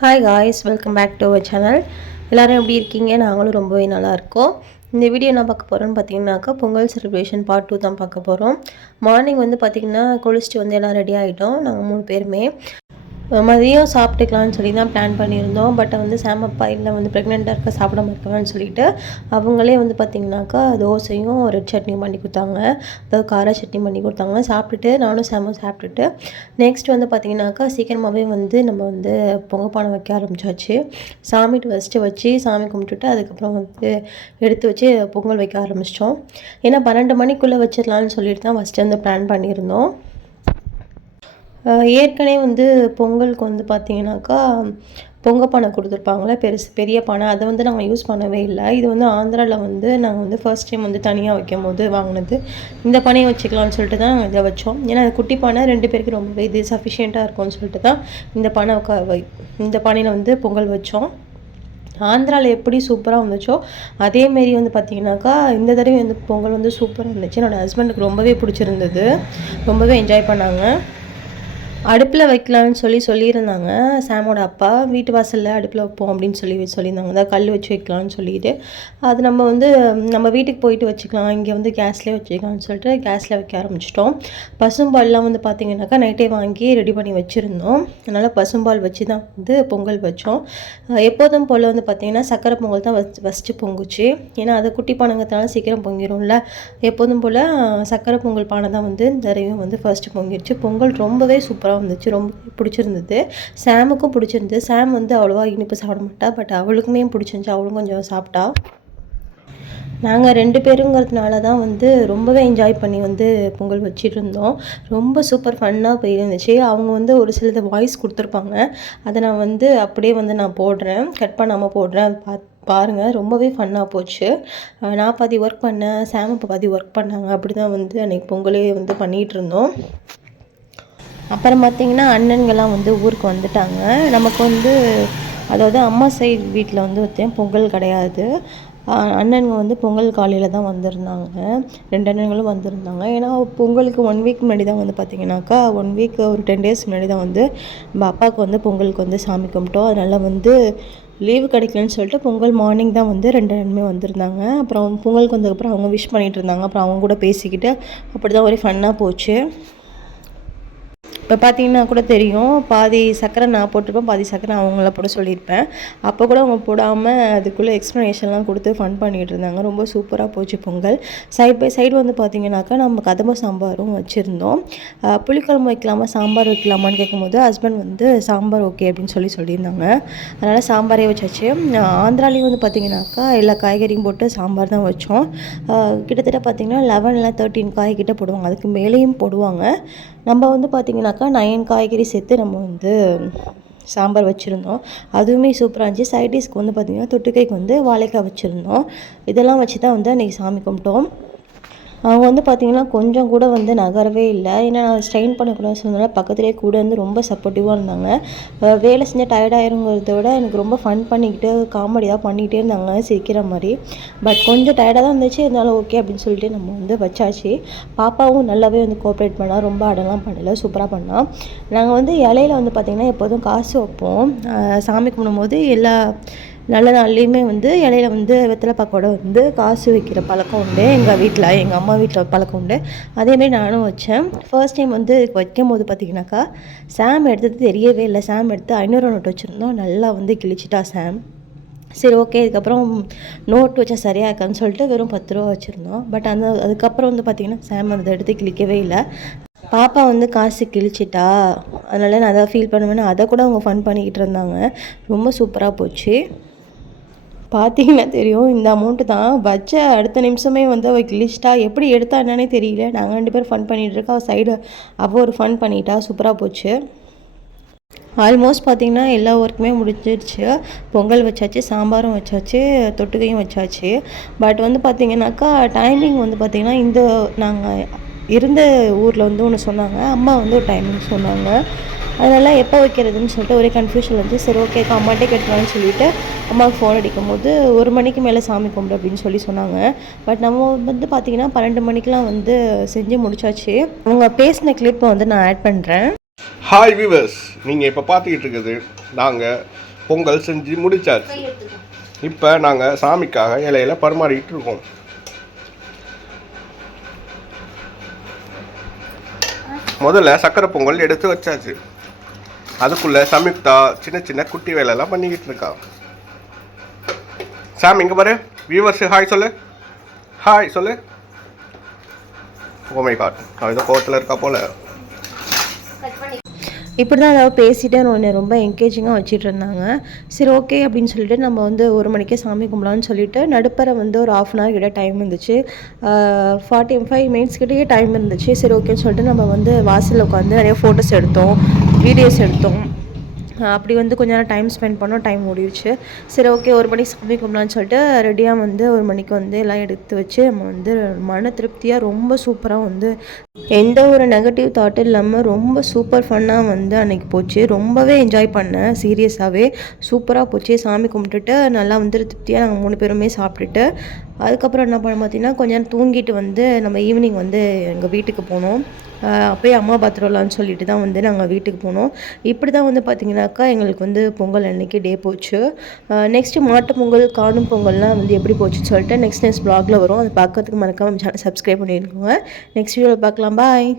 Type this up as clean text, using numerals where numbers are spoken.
Hi guys, welcome back to our channel. எல்லோரும் எப்படி இருக்கீங்க? நாங்களும் ரொம்பவே நல்லாயிருக்கோம். இந்த வீடியோ என்ன பார்க்க போகிறோன்னு பார்த்தீங்கன்னாக்கா, பொங்கல் செலிப்ரேஷன் பார்ட் 2 தான் பார்க்க போகிறோம். மார்னிங் வந்து பார்த்திங்கன்னா குளிச்சுட்டு வந்து எல்லாம் ரெடி ஆகிட்டோம் நாங்கள் 3 பேருமே. மதியம் சாப்பிட்டுக்கலான்னு சொல்லி தான் பிளான் பண்ணியிருந்தோம். பட் வந்து சாம் அப்பா இல்லை வந்து ப்ரெக்னெண்ட்டாக இருக்க சாப்பிடாம இருக்கலாம்னு சொல்லிட்டு அவங்களே வந்து பார்த்திங்கனாக்கா தோசையும் ரெட் சட்னியும் பண்ணி கொடுத்தாங்க. அதாவது கார சட்னி பண்ணி கொடுத்தாங்க. சாப்பிட்டுட்டு நானும் சாமும் சாப்பிட்டுட்டு நெக்ஸ்ட் வந்து பார்த்திங்கனாக்கா சீக்கிரமாகவே வந்து நம்ம வந்து பொங்கப்பானை வைக்க ஆரம்பிச்சாச்சு. சாமிட்டு ஃபஸ்ட்டு வச்சு சாமி கும்பிட்டுட்டு அதுக்கப்புறம் வந்து எடுத்து வச்சு பொங்கல் வைக்க ஆரம்பிச்சிட்டோம். ஏன்னா 12 மணிக்குள்ளே வச்சிடலான்னு சொல்லிட்டு தான் ஃபஸ்ட்டு வந்து பிளான் பண்ணியிருந்தோம். ஏற்கனவே வந்து பொங்கலுக்கு வந்து பார்த்திங்கனாக்கா பொங்கப்பானை கொடுத்துருப்பாங்களே பெரிய பானை, அதை வந்து நாங்கள் யூஸ் பண்ணவே இல்லை. இது வந்து ஆந்திராவில் வந்து நாங்கள் வந்து ஃபர்ஸ்ட் டைம் வந்து தனியாக வைக்கும் போது வாங்கினது. இந்த பானையை வச்சுக்கலாம்னு சொல்லிட்டு தான் நாங்கள் இதை வச்சோம். ஏன்னா குட்டி பானை 2 பேருக்கு ரொம்பவே இது சஃபிஷியண்ட்டாக இருக்கும்னு சொல்லிட்டு தான் இந்த பானையில் வந்து பொங்கல் வச்சோம். ஆந்திராவில் எப்படி சூப்பராக வந்துச்சோ அதேமாரி வந்து பார்த்திங்கனாக்கா இந்த தடவை வந்து பொங்கல் வந்து சூப்பராக இருந்துச்சு. என்னோடய ஹஸ்பண்டுக்கு ரொம்பவே பிடிச்சிருந்தது, ரொம்பவே என்ஜாய் பண்ணாங்க. அடுப்பில் வைக்கலான்னு சொல்லியிருந்தாங்க சாமோட அப்பா. வீட்டு வாசலில் அடுப்பில் வைப்போம் அப்படின்னு சொல்லியிருந்தாங்க. அதாவது கல் வச்சு வைக்கலான்னு சொல்லிட்டு அது நம்ம வந்து நம்ம வீட்டுக்கு போயிட்டு வச்சுக்கலாம், இங்கே வந்து கேஸ்லேயே வச்சுக்கலாம்னு சொல்லிட்டு கேஸில் வைக்க ஆரம்பிச்சிட்டோம். பசும்பால்லாம் வந்து பார்த்திங்கனாக்கா நைட்டே வாங்கி ரெடி பண்ணி வச்சுருந்தோம். அதனால் பசும்பால் வச்சு தான் வந்து பொங்கல் வச்சோம். எப்போதும் போல் வந்து பார்த்திங்கன்னா சக்கரை பொங்கல் தான் ஃபஸ்ட்டு பொங்குச்சு. ஏன்னா அதை குட்டி பானைங்கிறதுனால சீக்கிரம் பொங்கிடும்ல. எப்போதும் போல் சக்கரை பொங்கல் பானை தான் வந்து இந்த தடவையும் வந்து ஃபஸ்ட்டு பொங்கிடுச்சு. பொங்கல் ரொம்பவே சூப்பராக வந்துச்சு, ரொம்ப பிடிச்சிருந்தது. சாமுக்கும் பிடிச்சிருந்தது. சாம் வந்து அவ்வளோவா இனிப்பு சாப்பிட மாட்டா, பட் அவளுக்குமே பிடிச்சிருந்துச்சு. அவளும் கொஞ்சம் சாப்பிட்டா. நாங்கள் 2 பேருங்கிறதுனால தான் வந்து ரொம்பவே என்ஜாய் பண்ணி வந்து பொங்கல் வச்சுட்டு இருந்தோம். ரொம்ப சூப்பர் ஃபன்னாக போயிருந்துச்சு. அவங்க வந்து ஒரு சிலது வாய்ஸ் கொடுத்துருப்பாங்க, அதை நான் வந்து அப்படியே வந்து நான் போடுறேன், கட் பண்ணாமல் போடுறேன். அது பாருங்கள், ரொம்பவே ஃபன்னாக போச்சு. நான் பாதி ஒர்க் பண்ணேன், சாம் இப்போ பாதி ஒர்க் பண்ணாங்க. அப்படி தான் வந்து அன்றைக்கி பொங்கலே வந்து பண்ணிகிட்டு இருந்தோம். அப்புறம் பார்த்திங்கன்னா அண்ணன்கள்லாம் வந்து ஊருக்கு வந்துட்டாங்க. நமக்கு வந்து அதாவது அம்மா சைடு வீட்டில் வந்து பொங்கல் கிடையாது. அண்ணனுங்க வந்து பொங்கல் காலையில் தான் வந்திருந்தாங்க. 2 அண்ணன்களும் வந்திருந்தாங்க. ஏன்னா பொங்கலுக்கு 1 வீக் முன்னாடி தான் வந்து பார்த்திங்கனாக்கா 1 வீக் ஒரு 10 டேஸ் முன்னாடி தான் வந்து நம்ம அப்பாவுக்கு வந்து பொங்கலுக்கு வந்து சாமி கும்பிட்டோம். அதனால் வந்து லீவு கிடைக்கலன்னு சொல்லிட்டு பொங்கல் மார்னிங் தான் வந்து 2 அண்ணனுமே வந்திருந்தாங்க. அப்புறம் பொங்கலுக்கு வந்ததுக்கப்புறம் அவங்க விஷ் பண்ணிகிட்டு இருந்தாங்க. அப்புறம் அவங்க கூட பேசிக்கிட்டு அப்படி தான் ஒரே ஃபன்னாக போச்சு. இப்போ பார்த்தீங்கன்னா கூட தெரியும், பாதி சர்க்கரை நான் போட்டிருப்பேன், பாதி சர்க்கரை அவங்கள போட சொல்லியிருப்பேன். அப்போ கூட அவங்க போடாமல் அதுக்குள்ளே எக்ஸ்ப்ளனேஷன்லாம் கொடுத்து ஃபன் பண்ணிகிட்டு இருந்தாங்க. ரொம்ப சூப்பராக போச்சு பொங்கல். சைட் பை சைடு வந்து பார்த்திங்கனாக்கா நம்ம கதம்ப சாம்பாரும் வச்சுருந்தோம். புளிக்குழம்பு வைக்கலாமா சாம்பார் வைக்கலாமான்னு கேட்கும்போது ஹஸ்பண்ட் வந்து சாம்பார் ஓகே அப்படின்னு சொல்லியிருந்தாங்க. அதனால் சாம்பாரே வச்சாச்சு. ஆந்திராலேயும் வந்து பார்த்திங்கனாக்கா எல்லா காய்கறியும் போட்டு சாம்பார் தான் வச்சோம். கிட்டத்தட்ட பார்த்திங்கன்னா 11 இல்லை 13 காய்கிட்ட போடுவாங்க, அதுக்கு மேலேயும் போடுவாங்க. நம்ம வந்து பார்த்திங்கனாக்கா 9 காய்கறி சேர்த்து நம்ம வந்து சாம்பார் வச்சுருந்தோம். அதுவுமே சூப்பராக இருந்துச்சு. சைடிஷ்க்கு வந்து பார்த்திங்கன்னா தொட்டுக்கைக்கு வந்து வாழைக்காய் வச்சுருந்தோம். இதெல்லாம் வச்சு தான் வந்து அன்றைக்கி சாமி கும்பிட்டோம். அவங்க வந்து பார்த்திங்கன்னா கொஞ்சம் கூட வந்து நகரவே இல்லை. ஏன்னா நான் ஸ்ட்ரெயின் பண்ணக்கூடாதுன்னு சொன்னதால பக்கத்துலேயே கூட வந்து ரொம்ப சப்போர்ட்டிவாக இருந்தாங்க. வேலை செஞ்சால் டயர்டாயிருங்கிறத விட எனக்கு ரொம்ப ஃபன் பண்ணிக்கிட்டு காமெடியாக பண்ணிக்கிட்டே இருந்தாங்க, சிரிக்கிற மாதிரி. பட் கொஞ்சம் டயர்டாக தான் இருந்துச்சு, இருந்தாலும் ஓகே அப்படின்னு சொல்லிட்டு நம்ம வந்து வச்சாச்சு. பாப்பாவும் நல்லாவே வந்து கோஆப்ரேட் பண்ணால், ரொம்ப அடலாம் பண்ணலை, சூப்பராக பண்ணால். நாங்கள் வந்து இலையில வந்து பார்த்திங்கன்னா எப்போதும் காசு வைப்போம். சாமி கும்பிடும்போது எல்லா நல்ல நாள்லேயுமே வந்து இலையில வந்து வெத்தலை பாக்கோட வந்து காசு வைக்கிற பழக்கம் உண்டு. எங்கள் வீட்டில், எங்கள் அம்மா வீட்டில் பழக்கம் உண்டு. அதேமாரி நானும் வச்சேன். ஃபர்ஸ்ட் டைம் வந்து வைக்கும் போது பார்த்திங்கனாக்கா சாம் எடுத்தது தெரியவே இல்லை. சாம் எடுத்து 500 நோட்டு வச்சுருந்தோம். நல்லா வந்து கிழிச்சிட்டா சாம். சரி ஓகே, இதுக்கப்புறம் நோட்டு வச்சா சரியாக இருக்கான்னு சொல்லிட்டு வெறும் 10 ரூபா வச்சுருந்தோம். பட் அதுக்கப்புறம் வந்து பார்த்திங்கன்னா சாம் அதை எடுத்து கிழிக்கவே இல்லை. பாப்பா வந்து காசு கிழிச்சிட்டா, அதனால் நான் அதை ஃபீல் பண்ணுவேன்னு அதை கூட அவங்க ஃபன் பண்ணிக்கிட்டு இருந்தாங்க. ரொம்ப சூப்பராக போச்சு. பார்த்தீங்கன்னா தெரியும், இந்த அமௌண்ட்டு தான் வச்ச அடுத்த நிமிஷமே வந்து அவள் கிழிச்சிட்டா. எப்படி எடுத்தா என்னன்னே தெரியல. நாங்கள் 2 பேரும் ஃபன் பண்ணிகிட்ருக்கோம். அவள் சைடு அவள் ஒரு ஃபன் பண்ணிட்டா. சூப்பராக போச்சு. ஆல்மோஸ்ட் பார்த்திங்கன்னா எல்லா ஒர்க்குமே முடிஞ்சிடுச்சு. பொங்கல் வச்சாச்சு, சாம்பாரும் வச்சாச்சு, தொட்டுக்கையும் வச்சாச்சு. பட் வந்து பார்த்திங்கனாக்கா டைமிங் வந்து பார்த்திங்கன்னா இந்த நாங்கள் இருந்த ஊரில் வந்து ஒன்று சொன்னாங்க, அம்மா வந்து ஒரு டைமிங் சொன்னாங்க. அதனால் எப்போ வைக்கிறதுன்னு சொல்லிட்டு ஒரே கன்ஃபியூஷன் வந்து சரி ஓகே அம்மாட்டே கேட்டுக்கலான்னு சொல்லிவிட்டு அம்மாவுக்கு ஃபோன் அடிக்கும் போது 1 மணிக்கு மேலே சாமி கும்பிடு அப்படின்னு சொன்னாங்க. பட் நம்ம வந்து பார்த்திங்கன்னா 12 மணிக்கெலாம் வந்து செஞ்சு முடிச்சாச்சு. அவங்க பேசின கிளிப்பை வந்து நான் ஆட் பண்ணுறேன். ஹாய் வியூவர்ஸ், நீங்கள் இப்போ பார்த்துக்கிட்டு இருக்கிறது நாங்கள் பொங்கல் செஞ்சு முடிச்சாச்சு. இப்போ நாங்கள் சாமிக்காக இலையில பரிமாறிக்கிட்டு இருக்கோம். முதல்ல சக்கரை பொங்கல் எடுத்து வச்சாச்சு. அதுக்குள்ளே சம்யுக்தா சின்ன சின்ன குட்டி வேலையெல்லாம் பண்ணிக்கிட்டு இருக்கா. சாமி இங்கே பாரு, வியூவர்ஸ் ஹாய் சொல்லு, ஹாய் சொல்லு. ஓ மை காட், நான் ஏதோ கோவத்தில் இருக்கா போல. இப்படி தான் அதாவது பேசிகிட்டே ஒன்று ரொம்ப என்கேஜிங்காக வச்சுட்டு இருந்தாங்க. சரி ஓகே அப்படின்னு சொல்லிட்டு நம்ம வந்து 1 மணிக்கே சாமி கும்பலான்னு சொல்லிட்டு நடுப்பற வந்து ஒரு 1/2 hour கிட்ட டைம் இருந்துச்சு. 45 minutes கிட்டேயே டைம் இருந்துச்சு. சரி ஓகேன்னு சொல்லிட்டு நம்ம வந்து வாசலில் உட்காந்து நிறைய ஃபோட்டோஸ் எடுத்தோம், வீடியோஸ் எடுத்தோம். அப்படி வந்து கொஞ்ச நேரம் டைம் ஸ்பெண்ட் பண்ணோம். டைம் முடிஞ்சிச்சு. சரி ஓகே 1 மணிக்கு சாமி கும்பலான்னு சொல்லிட்டு ரெடியாக வந்து 1 மணிக்கு வந்து எல்லாம் எடுத்து வச்சு நம்ம வந்து மன திருப்தியாக ரொம்ப சூப்பராக வந்து எந்த ஒரு நெகட்டிவ் தாட்டும் இல்லாமல் ரொம்ப சூப்பர் ஃபன்னாக வந்து அன்றைக்கி போச்சு. ரொம்பவே என்ஜாய் பண்ணேன். சீரியஸாகவே சூப்பராக போச்சு. சாமி கும்பிட்டுட்டு நல்லா வந்து திருப்தியாக நாங்கள் 3 பேருமே சாப்பிட்டுட்டு அதுக்கப்புறம் என்ன பண்ண பார்த்தீங்கன்னா கொஞ்ச நேரம் தூங்கிட்டு வந்து நம்ம ஈவினிங் வந்து எங்கள் வீட்டுக்கு போனோம். அப்போயே அம்மா பார்த்துடலான்னு சொல்லிட்டு தான் வந்து நாங்கள் வீட்டுக்கு போனோம். இப்படி தான் வந்து பார்த்திங்கனாக்கா எங்களுக்கு வந்து பொங்கல் அன்றைக்கி டே போச்சு. நெக்ஸ்ட்டு மாட்டு பொங்கல், காணும் பொங்கல்லாம் வந்து எப்படி போச்சுன்னு சொல்லிட்டு நெக்ஸ்ட் வ்ளாகில் வரும். அதை பார்க்கறதுக்கு மறக்காமல் சேனல் சப்ஸ்கிரைப் பண்ணியிருக்கோங்க. நெக்ஸ்ட் வீடியோவில் பார்க்கலாம். பாய்.